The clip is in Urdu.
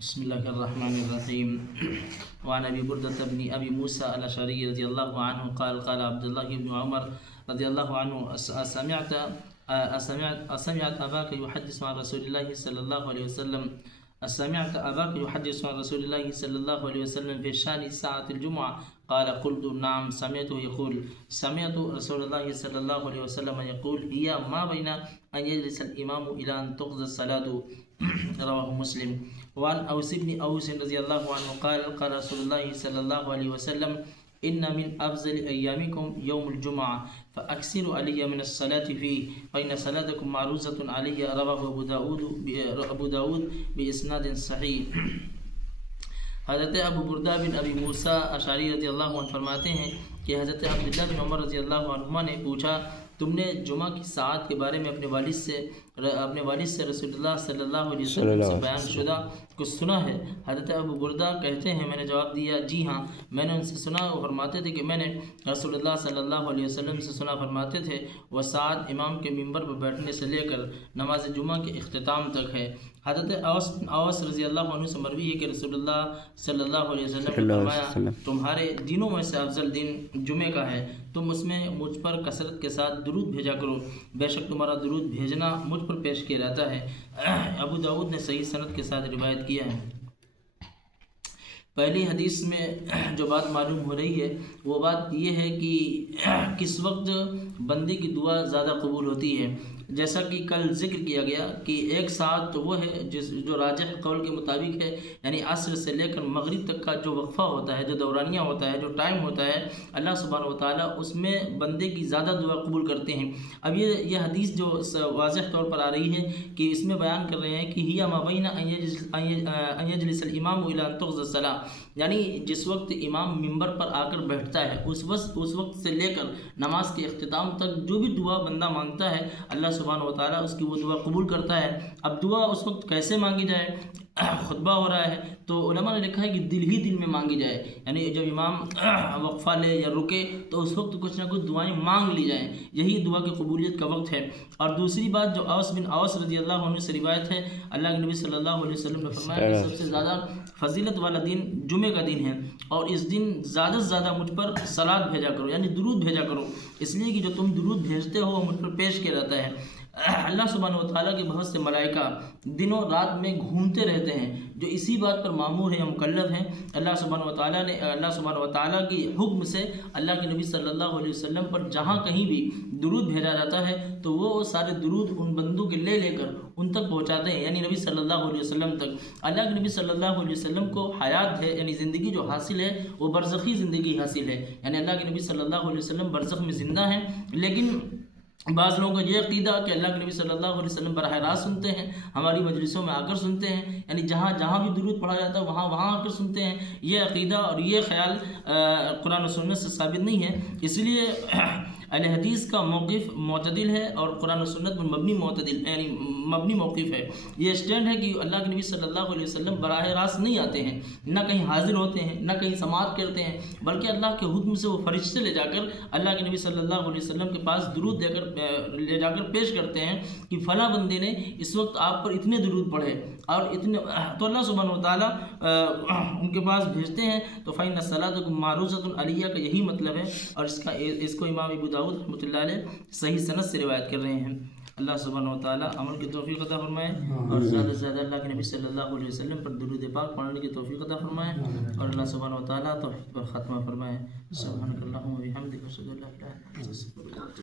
بسم الله الرحمن الرحيم. وعن ابي برده بن ابي موسى الاشعري رضي الله عنه قال قال عبد الله بن عمر رضي الله عنه أسمعت أباك يحدث عن رسول الله صلى الله عليه وسلم أسمعت أباك يحدث عن رسول الله صلى الله عليه وسلم في شأن ساعة الجمعة؟ قال قلت نعم سمعته يقول سمعت رسول الله صلى الله عليه وسلم يقول هي ما بين أن يجلس الإمام إلى أن تقضى الصلاة. رواه مسلم. وعن أوس بن أوس رضي الله عنه قال قال رسول الله صلى الله عليه وسلم إن من أفضل أيامكم يوم الجمعة فأكثروا علي من الصلاة فيه فإن صلاتكم معروضة علي. رواه أبو داود بإسناد صحيح. حضرت ابو بردہ بن ابی موسیٰ اشعری رضی اللہ عنہ فرماتے ہیں کہ حضرت عبداللہ بن عمر رضی اللہ عنہما نے پوچھا تم نے جمعہ کی ساعت کے بارے میں اپنے والد سے رسول اللہ صلی اللہ علیہ وسلم سے بیان شدہ کچھ سنا ہے؟ حضرت ابو بردہ کہتے ہیں میں نے جواب دیا جی ہاں میں نے ان سے سنا. وہ فرماتے تھے کہ میں نے رسول اللہ صلی اللہ علیہ وسلم سے سنا فرماتے تھے وہ ساعت امام کے ممبر پر بیٹھنے سے لے کر نماز جمعہ کے اختتام تک ہے. حضرت اوس رضی اللہ عنہ سے مروی ہے کہ رسول اللہ صلی اللہ علیہ وسلم نے فرمایا تمہارے دنوں میں سے افضل دن جمعے کا ہے. تم اس میں مجھ پر کثرت کے ساتھ درود بھیجا کرو. بے شک تمہارا درود بھیجنا مجھ پر پیش کیا جاتا ہے. ابو داؤد نے صحیح سند کے ساتھ روایت کیا ہے. پہلی حدیث میں جو بات معلوم ہو رہی ہے وہ بات یہ ہے کہ کس وقت بندے کی دعا زیادہ قبول ہوتی ہے. جیسا کہ کل ذکر کیا گیا کہ ایک ساتھ تو وہ ہے جو راجح قول کے مطابق ہے یعنی عصر سے لے کر مغرب تک کا جو وقفہ ہوتا ہے جو دورانیہ ہوتا ہے جو ٹائم ہوتا ہے اللہ سبحانہ و تعالیٰ اس میں بندے کی زیادہ دعا قبول کرتے ہیں. اب یہ حدیث جو واضح طور پر آ رہی ہے کہ اس میں بیان کر رہے ہیں کہ ہی مابین ان یجلس الامام الی ان تقضی الصلاۃ یعنی جس وقت امام ممبر پر آ کر بیٹھتا ہے اس وقت سے لے کر نماز کے اختتام تک جو بھی دعا بندہ مانگتا ہے اللہ سبحانہ و تعالیٰ اس کی وہ دعا قبول کرتا ہے. اب دعا اس وقت کیسے مانگی جائے؟ خطبہ ہو رہا ہے تو علماء نے لکھا ہے کہ دل ہی دل میں مانگی جائے یعنی جب امام وقفہ لے یا رکے تو اس وقت کچھ نہ کچھ دعائیں مانگ لی جائیں. یہی دعا کی قبولیت کا وقت ہے. اور دوسری بات جو اوس بن اوس رضی اللہ عنہ سے روایت ہے اللہ کے نبی صلی اللہ علیہ وسلم نے فرمایا کہ سب سے زیادہ فضیلت والا دن جمعے کا دن ہے اور اس دن زیادہ سے زیادہ مجھ پر صلوات بھیجا کرو یعنی درود بھیجا کرو اس لیے کہ جو تم درود بھیجتے ہو وہ مجھ پر پیش کیا جاتا ہے. اللہ سبحانہ و تعالیٰ کے بہت سے ملائکہ دنوں رات میں گھومتے رہتے ہیں جو اسی بات پر مامور ہیں مکلف ہیں. اللہ سبحانہ و تعالیٰ کی حکم سے اللہ کے نبی صلی اللہ علیہ وسلم پر جہاں کہیں بھی درود بھیجا جاتا ہے تو وہ سارے درود ان بندوں کے لے کر ان تک پہنچاتے ہیں یعنی نبی صلی اللہ علیہ وسلم تک. اللہ کے نبی صلی اللہ علیہ وسلم کو حیات ہے یعنی زندگی جو حاصل ہے وہ برزخی زندگی حاصل ہے یعنی اللہ کے نبی صلی اللہ علیہ وسلم برزخ میں زندہ ہیں. لیکن بعض لوگوں کا یہ عقیدہ کہ اللہ کے نبی صلی اللہ علیہ وسلم براہ راست سنتے ہیں ہماری مجلسوں میں آ کر سنتے ہیں یعنی جہاں بھی درود پڑھا جاتا ہے وہاں آ کر سنتے ہیں. یہ عقیدہ اور یہ خیال قرآن و سنت سے ثابت نہیں ہے. اس لیے اہل حدیث کا موقف معتدل ہے اور قرآن و سنت پر مبنی موقف ہے. یہ اسٹینڈ ہے کہ اللہ کے نبی صلی اللہ علیہ وسلم براہ راست نہیں آتے ہیں نہ کہیں حاضر ہوتے ہیں نہ کہیں سماعت کرتے ہیں بلکہ اللہ کے حکم سے وہ فرشتے لے جا کر اللہ کے نبی صلی اللہ علیہ وسلم کے پاس درود لے جا کر پیش کرتے ہیں کہ فلاں بندے نے اس وقت آپ پر اتنے درود پڑھے اور اتنے تو اللہ سبحانہ و تعالیٰ ان کے پاس بھیجتے ہیں. تو فإن صلاتکم معروضۃ علیہ کا یہی مطلب ہے اور اس کو امام ابو داؤد رحمۃ اللہ علیہ صحیح سند سے روایت کر رہے ہیں. اللہ سبحانہ و تعالیٰ عمل کی توفیق عطا فرمائے اور زیادہ سے زیادہ اللہ کے نبی صلی اللہ علیہ وسلم پر درود پاک پڑھنے کی توفیق عطا فرمائے اور اللہ سبحانہ و تعالیٰ توفیق پر ختمہ فرمائے. سبحانک اللہم و بحمدک اشہد ان لا الہ الا انت استغفرک.